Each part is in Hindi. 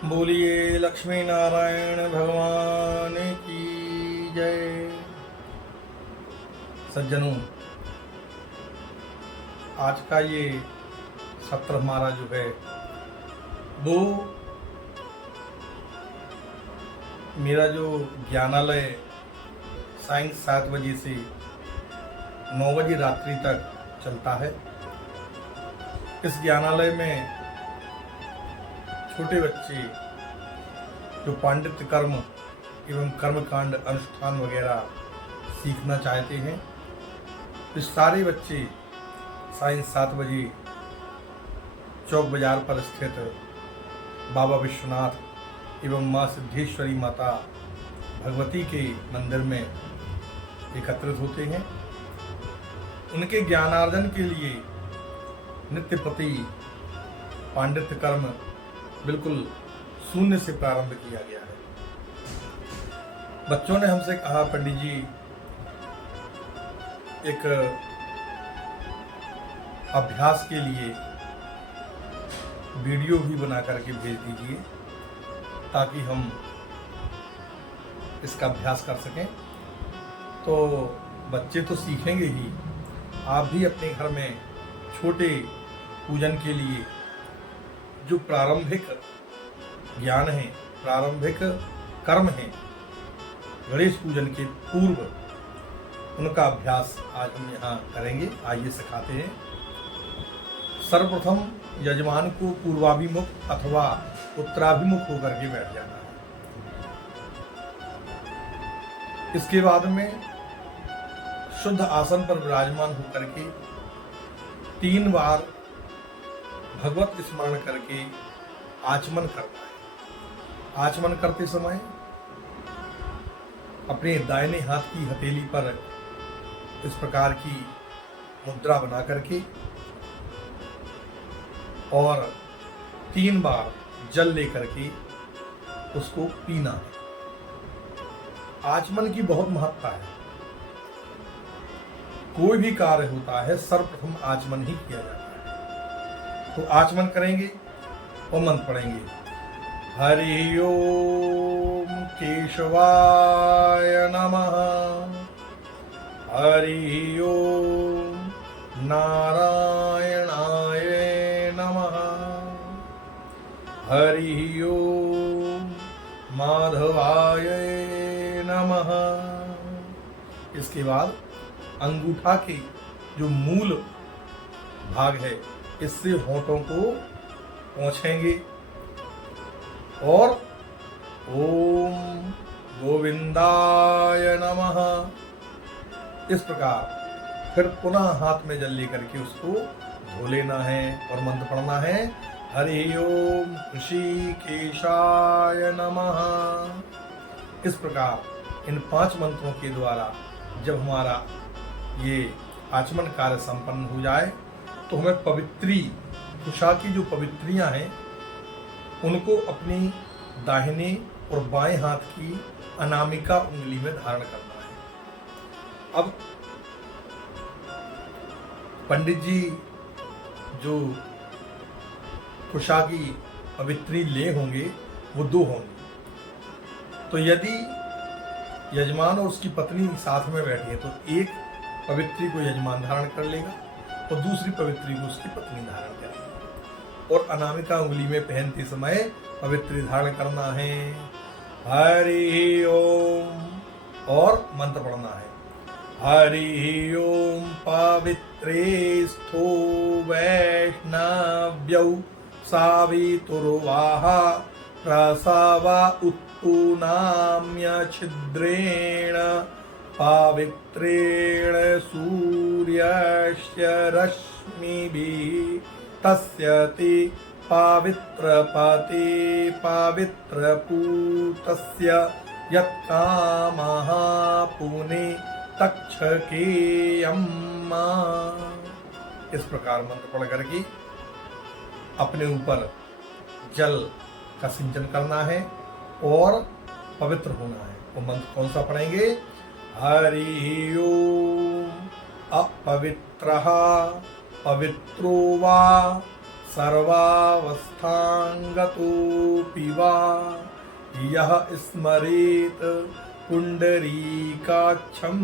बोलिए लक्ष्मी नारायण भगवान की जय। सज्जनों, आज का ये सत्र हमारा जो है वो मेरा जो ज्ञानालय सायं 7 बजे से 9 बजे रात्रि तक चलता है। इस ज्ञानालय में छोटे बच्चे जो पांडित्य कर्म एवं कर्मकांड अनुष्ठान वगैरह सीखना चाहते हैं, तो सारे बच्चे सायं 7 बजे चौक बाजार पर स्थित बाबा विश्वनाथ एवं माँ सिद्धेश्वरी माता भगवती के मंदिर में एकत्रित होते हैं। उनके ज्ञानार्जन के लिए नित्य प्रति पांडित्य कर्म बिल्कुल शून्य से प्रारंभ किया गया है। बच्चों ने हमसे कहा, पंडित जी एक अभ्यास के लिए वीडियो भी बना करके भेज दीजिए ताकि हम इसका अभ्यास कर सकें। तो बच्चे तो सीखेंगे ही, आप भी अपने घर में छोटे पूजन के लिए जो प्रारंभिक ज्ञान है, प्रारंभिक कर्म है, गणेश पूजन के पूर्व उनका अभ्यास आज हम यहाँ करेंगे। आइए सिखाते हैं। सर्वप्रथम यजमान को पूर्वाभिमुख अथवा उत्तराभिमुख होकर के बैठ जाना है। इसके बाद में शुद्ध आसन पर विराजमान होकर के 3 बार भगवत स्मरण करके आचमन करना है। आचमन करते समय अपने दाहिने हाथ की हथेली पर इस प्रकार की मुद्रा बना करके और 3 बार जल लेकर के उसको पीना है। आचमन की बहुत महत्ता है। कोई भी कार्य होता है सर्वप्रथम आचमन ही किया जाता है। तो आचमन करेंगे और मंत्र पढ़ेंगे। हरि ओम केशवाय नमः, हरि ओम नारायणाय नमः, हरि ओम माधवाय नमः। इसके बाद अंगूठा के जो मूल भाग है इससे होंठों को पोंछेंगे और ओम गोविंदाय नमः इस प्रकार फिर पुनः हाथ में जल लेकर के उसको धो लेना है और मंत्र पढ़ना है। हरि ओम ऋषिकेशाय नमः। इस प्रकार इन 5 मंत्रों के द्वारा जब हमारा ये आचमन कार्य संपन्न हो जाए तो हमें पवित्री कुशा की जो पवित्रियां हैं उनको अपनी दाहिने और बाएं हाथ की अनामिका उंगली में धारण करना है। अब पंडित जी जो कुशा की पवित्री ले होंगे वो 2 होंगे। तो यदि यजमान और उसकी पत्नी साथ में बैठी है तो एक पवित्री को यजमान धारण कर लेगा और दूसरी पवित्री को उसकी पत्नी धारण करेगी। और अनामिका उंगली में पहनते समय पवित्री धारण करना है। हरि ओम और मंत्र पढ़ना है। हरि ओम पवित्रे स्थो वैष्णव्यौ सावितुर्वाहा प्रसवा उत्तुनाम्य छिद्रेण पवित्रेण सूर्यस्य रश्मिभिः तस्यति पवित्रपते पवित्रपूतस्य यत्कामः पुने तक्षकेयम्। इस प्रकार मंत्र पढ़ करके अपने ऊपर जल का सिंचन करना है और पवित्र होना है। वो मंत्र कौन सा पढ़ेंगे? हरि ओम अपवित्रः पवित्रो वा सर्वावस्थांगतोऽपि वा यः स्मरेत पुंडरीकाक्षं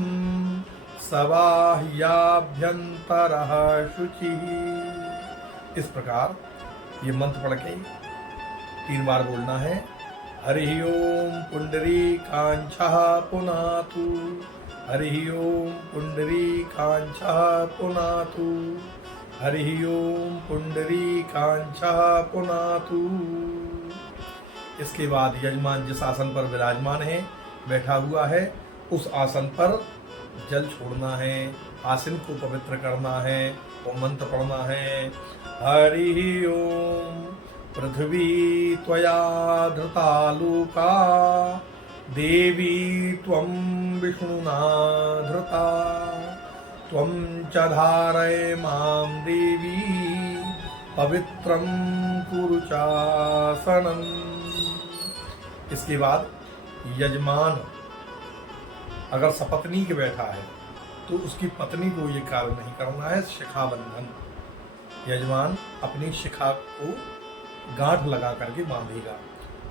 सबाह्याभ्यंतरः शुचिः। इस प्रकार ये मंत्र पढ़ के 3 बार बोलना है। हरि ओम पुंडरीकाक्षः पुनातु, हरि ओम पुंडरीकाक्षः पुनातु, हरि ओम पुंडरीकाक्षः पुनातु। इसके बाद यजमान जिस आसन पर विराजमान है, बैठा हुआ है, उस आसन पर जल छोड़ना है, आसन को पवित्र करना है और मंत्र पढ़ना है। हरि ओम पृथ्वी त्वया धृता लोका, देवी त्वं विष्णुना धृता, त्वं च धारय मां देवी, पवित्रं कुरु चासनम्। इसके बाद यजमान अगर सपत्नी के बैठा है तो उसकी पत्नी को ये कार्य नहीं करना है, शिखा बंधन। यजमान अपनी शिखा को गांठ लगा करके बांधेगा,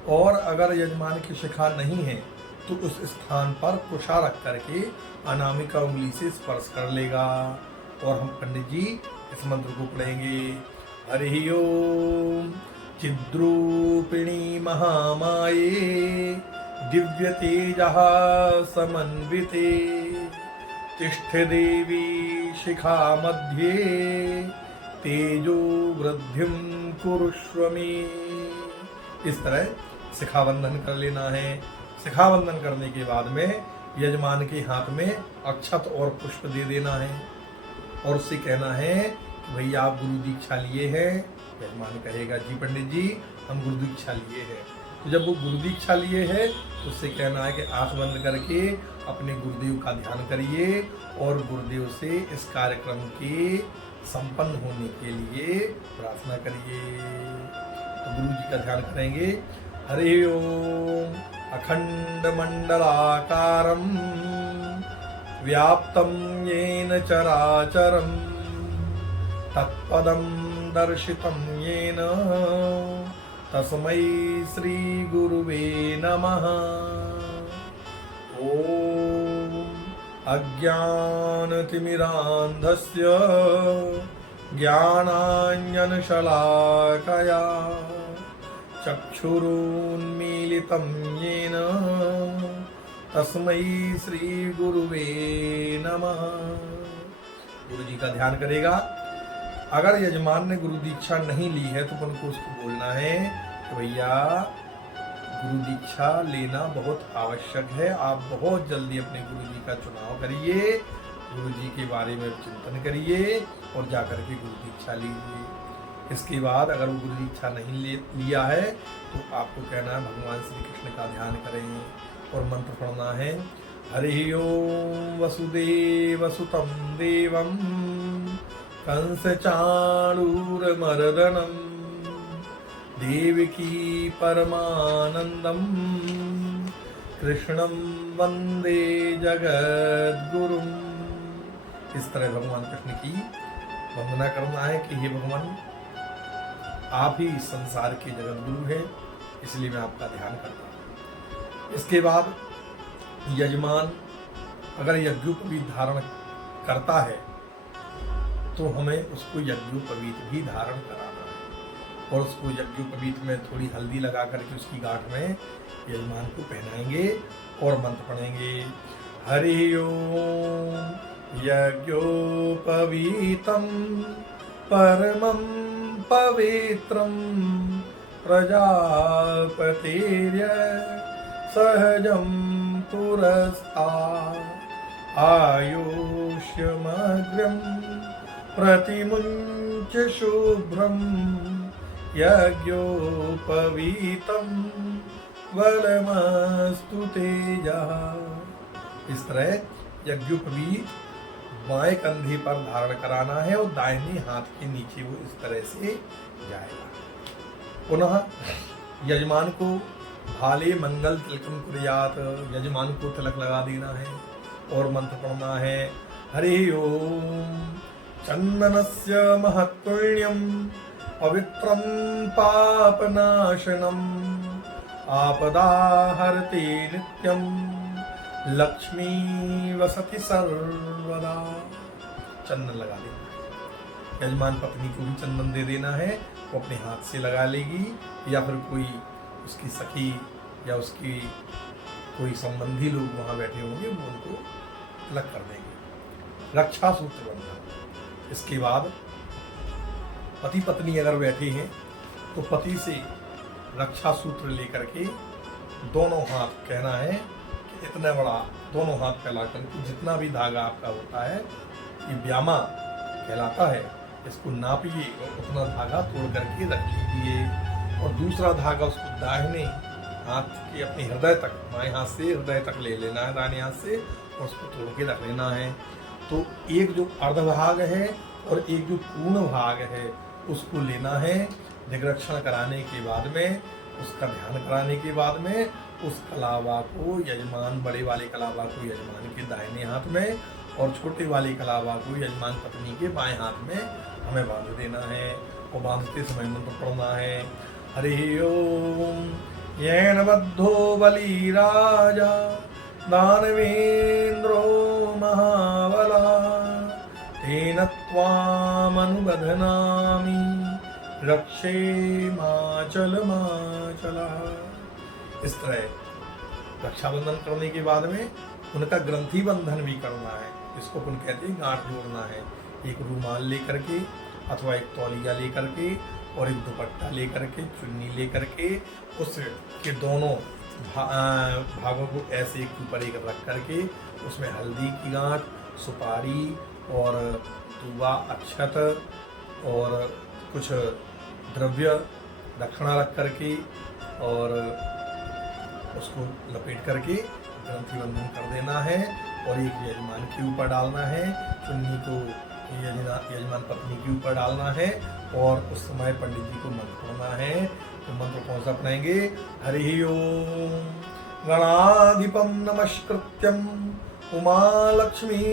और अगर यजमान की शिखा नहीं है तो उस स्थान पर कुशा रख करके अनामिका उंगली से स्पर्श कर लेगा। और हम पंडित जी इस मंत्र को पढ़ेंगे। हरि ओम चिद्रूपिणी महामाये दिव्य तेजः समन्विते, तिष्ठ देवी शिखा मध्ये, तेजो वृद्धिं कुरुष्व मे। इस तरह शिखाबंधन कर लेना है। शिखाबंधन करने के बाद में यजमान के हाथ में अक्षत और पुष्प दे देना है और उससे कहना है कि भैया आप गुरु दीक्षा लिए हैं। यजमान कहेगा जी पंडित जी हम गुरु दीक्षा लिए हैं। तो जब वो गुरु दीक्षा लिए है तो उससे कहना है कि आंख बंद करके अपने गुरुदेव का ध्यान करिए और गुरुदेव से इस कार्यक्रम के संपन्न होने के लिए प्रार्थना करिए। तो गुरु जी का ध्यान करेंगे। हरि ओम अखंड मंडलाकारं व्याप्तं येन चराचरं तत्पदं दर्शितं येन तस्मै श्री गुरुवे नमः। ओम अज्ञानतिमिरान्धस्य ज्ञानाञ्जनशलाकया चक्षुरुन्मीलितं येन तस्मै श्री गुरुवे नमः। गुरु जी का ध्यान करेगा। अगर यजमान ने गुरु दीक्षा नहीं ली है तो उनको उसको बोलना है कि भैया गुरु दीक्षा लेना बहुत आवश्यक है, आप बहुत जल्दी अपने गुरु जी का चुनाव करिए, गुरु जी के बारे में चिंतन करिए और जाकर के गुरु दीक्षा लीजिए। इसके बाद अगर वो गुरु दीक्षा नहीं लिया है तो आपको कहना है भगवान श्री कृष्ण का ध्यान करें और मंत्र पढ़ना है। हरि ओम वसुदेव सुतं देवं कंसचाणूरमर्दनं देवकी परमानंदं कृष्णं वंदे जगद्गुरुं। इस तरह भगवान कृष्ण की वंदना करना है कि हे भगवान आप ही इस संसार के जगत गुरु हैं, इसलिए मैं आपका ध्यान करता हूँ। इसके बाद यजमान अगर यज्ञोपवीत धारण करता है तो हमें उसको यज्ञोपवीत भी धारण कराना है और उसको यज्ञोपवीत में थोड़ी हल्दी लगा करके उसकी गांठ में यजमान को पहनाएंगे और मंत्र पढ़ेंगे। हरि ओम यज्ञोपवीतं परमं पवित्रं प्रजापतेर्य सहजं पुरस्तात् आयुष्यमग्रं प्रतिमुञ्च शुभ्रं यज्ञोपवीतं वलमस्तु तेजः। इस तरह यज्ञोपवीत बाएं कंधे पर धारण कराना है और दाहिने हाथ के नीचे वो इस तरह से जाएगा। पुनः यजमान को भाले मंगल तिलकम कुर्यात, यजमान को तिलक लगा देना है और मंत्र पढ़ना है। हरि ओम चंदनस्य महत्पुण्यं पवित्रं पापनाशनम् आपदाहरते नित्यं लक्ष्मी वसति सर्वदा। चंदन लगा देना है। यजमान पत्नी को भी चंदन दे देना है, वो अपने हाथ से लगा लेगी या फिर कोई उसकी सखी या उसकी कोई संबंधी लोग वहाँ बैठे होंगे वो उनको अलग कर देंगे। रक्षा सूत्र बंधन। इसके बाद पति पत्नी अगर बैठे हैं तो पति से रक्षा सूत्र लेकर के दोनों हाथ कहना है कि इतना बड़ा दोनों हाथ फैला करके जितना भी धागा आपका होता है ये ब्यामा कहलाता है, इसको नापिए और उतना धागा तोड़ करके रख लीजिए और दूसरा धागा उसको दाहिने हाथ के अपने हृदय तक, बाएं हाथ से हृदय तक ले लेना है दाहिने हाथ से और उसको तोड़ के रख लेना है। तो एक जो अर्धभाग है और एक जो पूर्ण भाग है उसको लेना है। दिग्रक्षण कराने के बाद में, उसका ध्यान कराने के बाद में उस कलावा को यजमान, बड़े वाले कलावा को यजमान के दाहिने हाथ में और छोटे वाले कलावा को यजमान पत्नी के बाएं हाथ में हमें बांध देना है। और बांधते समय मंत्र पढ़ना है, हरि ओम येन बद्धो बलि राजा दानवेन्द्रो महाबला तेन त्वामनुबध्नामि रक्षे माचल माचला। इस तरह रक्षाबंधन करने के बाद में उनका ग्रंथि बंधन भी करना है, इसको अपन कहते हैं गांठ जोड़ना है। एक रूमाल लेकर के अथवा एक तौलिया लेकर के और एक दुपट्टा लेकर के, चुन्नी लेकर के उसके दोनों भागों को ऐसे एक ऊपर एक रख करके उसमें हल्दी की गांठ, सुपारी और दूबा, अक्षत और कुछ द्रव्य दक्षिणा रख करके और उसको लपेट करके ग्रंथि बंधन कर देना है। और एक यजमान के ऊपर डालना है, चुन्नी को यजमान पत्नी के ऊपर डालना है और उस समय पंडित जी को मंत्र पढ़ना है। तो मंत्र कौन सा पढ़ेंगे? हरि ओम गणाधिपम नमस्कृत्यम उमा लक्ष्मी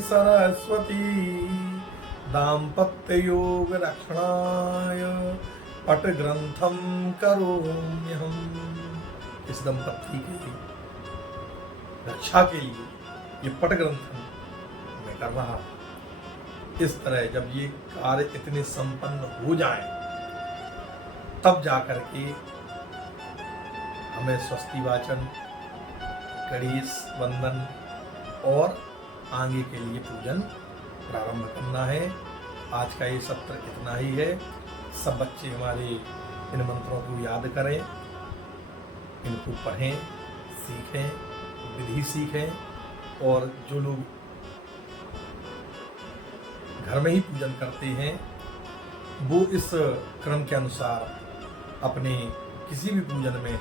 सरस्वती दाम्पत्य योग रक्षणाय पट ग्रंथम करोम्यहम्। इस दंपति की रक्षा के लिए ये पट ग्रंथन मैं कर रहा हूं। इस तरह जब ये कार्य इतने संपन्न हो जाएं, तब जाकर के हमें स्वस्ति वाचन, गणेश वंदन और आगे के लिए पूजन प्रारंभ करना है। आज का ये सत्र इतना ही है। सब बच्चे हमारे इन मंत्रों को याद करें, इनको पढ़ें, सीखें, विधि सीखें और जो लोग घर में ही पूजन करते हैं वो इस क्रम के अनुसार अपने किसी भी पूजन में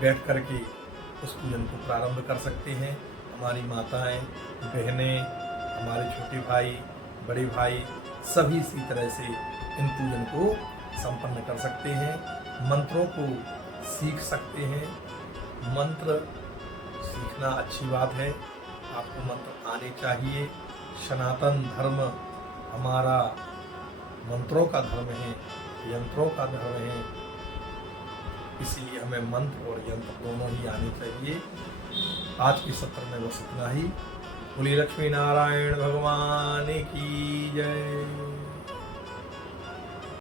बैठ करके उस पूजन को प्रारंभ कर सकते हैं। हमारी माताएं, बहनें, हमारे छोटे भाई, बड़े भाई सभी इसी तरह से इन पूजन को संपन्न कर सकते हैं। मंत्रों को सीख सकते हैं। मंत्र सीखना अच्छी बात है, आपको मंत्र आने चाहिए। सनातन धर्म हमारा मंत्रों का धर्म है, यंत्रों का धर्म है, इसलिए हमें मंत्र और यंत्र दोनों ही आने चाहिए। आज के सत्र में बस इतना ही। बोलिए लक्ष्मी नारायण भगवान की जय।